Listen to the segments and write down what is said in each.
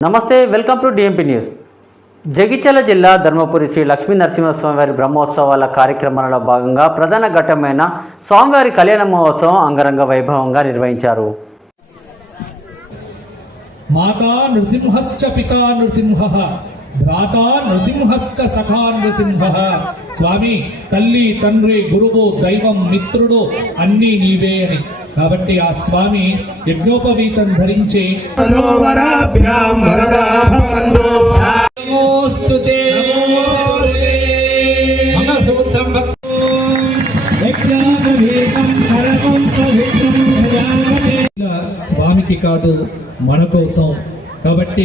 నమస్తే welcome to DMP news Jagtial జిల్లా ధర్మపురి శ్రీ లక్ష్మీ నరసింహస్వామివారి బ్రహ్మోత్సవాల కార్యక్రమాలలో భాగంగా ప్రధాన ఘట్టమైన స్వామివారి కళ్యాణ మహోత్సవం అంగరంగ వైభవంగా నిర్వహించారు. మాతా నృసింహశ్చ పితా నృసింహ భ్రాతా నృసింహశ్చ సఖా నృసింహ. స్వామి తల్లి తండ్రి గురువు దైవం మిత్రుడు అన్నీ నీవే అని కాబట్టి ఆ స్వామి యజ్ఞోపవీతం ధరించి స్వామికి కాదు మన కోసం. కాబట్టి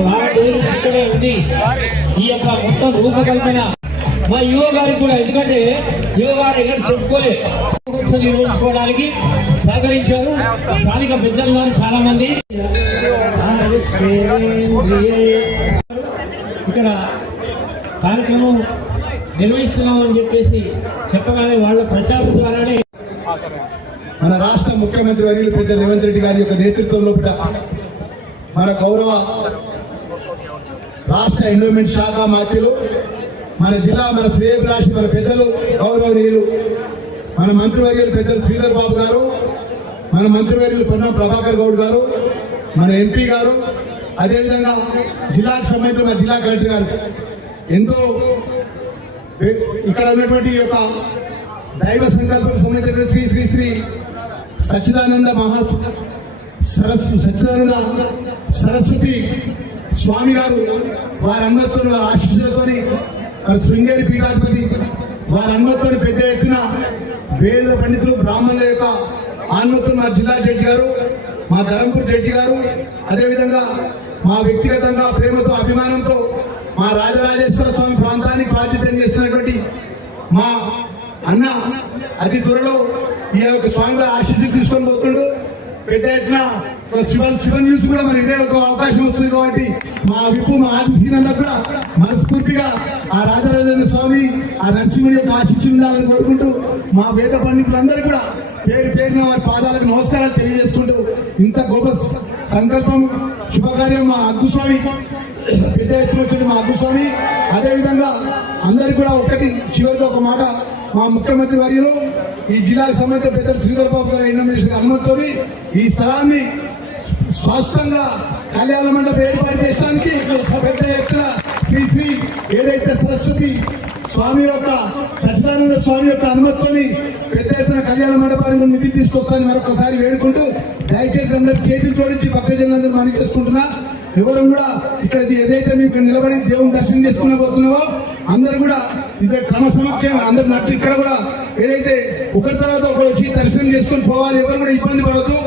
ఇక్కడే ఉంది. ఈ యొక్క మొత్తం రూపకల్పన మా యువ గారికి కూడా. ఎందుకంటే యువ గారు ఎక్కడ చెప్పుకోలే. నిర్వహించుకోవడానికి సహకరించారు. స్థానిక పెద్దలు గారు చాలా మంది. ఇక్కడ కార్యక్రమం నిర్వహిస్తున్నామని చెప్పేసి చెప్పగానే వాళ్ళ ప్రచారం ద్వారానే మన రాష్ట్ర ముఖ్యమంత్రి వర్యులు పెద్ద రేవంత్ రెడ్డి గారి యొక్క నేతృత్వంలో మన గౌరవ రాష్ట్ర ఎండోమెంట్ శాఖ మాత్యులు మన జిల్లా మన శ్రేయభిలాషి మన పెద్దలు గౌరవనీయులు మన మంత్రివర్యులు పెద్దలు శ్రీధర్ బాబు గారు మన మంత్రివర్యులు పొన్నం ప్రభాకర్ గౌడ్ గారు మన ఎంపీ గారు అదేవిధంగా జిల్లాకు సంబంధించిన మన జిల్లా కలెక్టర్ గారు. ఎంతో ఇక్కడ ఉన్నటువంటి యొక్క దైవ సంకల్పం సంబంధించినటువంటి శ్రీ శ్రీ శ్రీ సచ్చిదానంద మహా సరస్సు సచ్చిదానంద సరస్వతి స్వామి గారు వారి అనుమతితో వారి ఆశీస్సులతోని శృంగేరి పీఠాధిపతి వారి అనుమతితో పెద్ద ఎత్తున వేళ్ళ పండితులు బ్రాహ్మణుల యొక్క అనుమతితో మా జిల్లా జడ్జి గారు మా ధరంపూర్ జడ్జి గారు అదేవిధంగా మా వ్యక్తిగతంగా ప్రేమతో అభిమానంతో మా రాజరాజేశ్వర స్వామి ప్రాంతానికి బాధ్యత చేస్తున్నటువంటి మా అన్న అతి త్వరలో ఈ యొక్క స్వామి గారి ఆశీస్సు తీసుకొని పోతుండు. పెద్ద ఎత్తున శివ శివ న్యూస్ కూడా మరి ఇదే ఒక అవకాశం వస్తుంది కాబట్టి మా విప్పు మా ఆదిశీనంద కూడా మనస్ఫూర్తిగా ఆ రాజరాజేంద్ర స్వామి ఆ నరసింహుడి యొక్క ఆశీస్సు ఉండాలని కోరుకుంటూ మా వేద పండితులందరూ కూడా పేరు పేరున వారి పాదాలకు నమస్కారాలు తెలియజేసుకుంటూ ఇంత గొప్ప సంకల్పం శుభకార్యం మా అగ్గుస్వామి పెద్ద ఎత్తున మా అగ్గుస్వామి. అదేవిధంగా అందరు కూడా ఒకటి చివరికి ఒక మాట మా ముఖ్యమంత్రి వర్యులు ఈ జిల్లాకు సంబంధించిన పెద్ద శ్రీధర్ బాబు గారు ఇన్నోమినేషన్ అనుమతితో ఈ స్థలాన్ని స్పష్టంగా కళ్యాణ మండపం ఏర్పాటు చేయడానికి పెద్ద ఎత్తున శ్రీ శ్రీ ఏదైతే సరస్వతి స్వామి యొక్క సచ్చిదానంద స్వామి యొక్క అనుమతితోని పెద్ద ఎత్తున కళ్యాణ మండపానికి నిధి తీసుకొస్తానని మరొకసారి వేడుకుంటూ దయచేసి అందరు చేతులు జోడించి భక్త జనులందరూ మనం చేసుకుంటున్నా. ఎవరు కూడా ఇక్కడ ఏదైతే మీకు నిలబడి దేవుని దర్శనం చేసుకున్న పోతున్నావో అందరు కూడా ఇదే క్రమ సమక్షం అందరు నట్టు ఇక్కడ కూడా ఏదైతే ఒకరి తర్వాత ఒకరు వచ్చి దర్శనం చేసుకొని పోవాలి ఎవరు కూడా ఇబ్బంది పడవద్దు.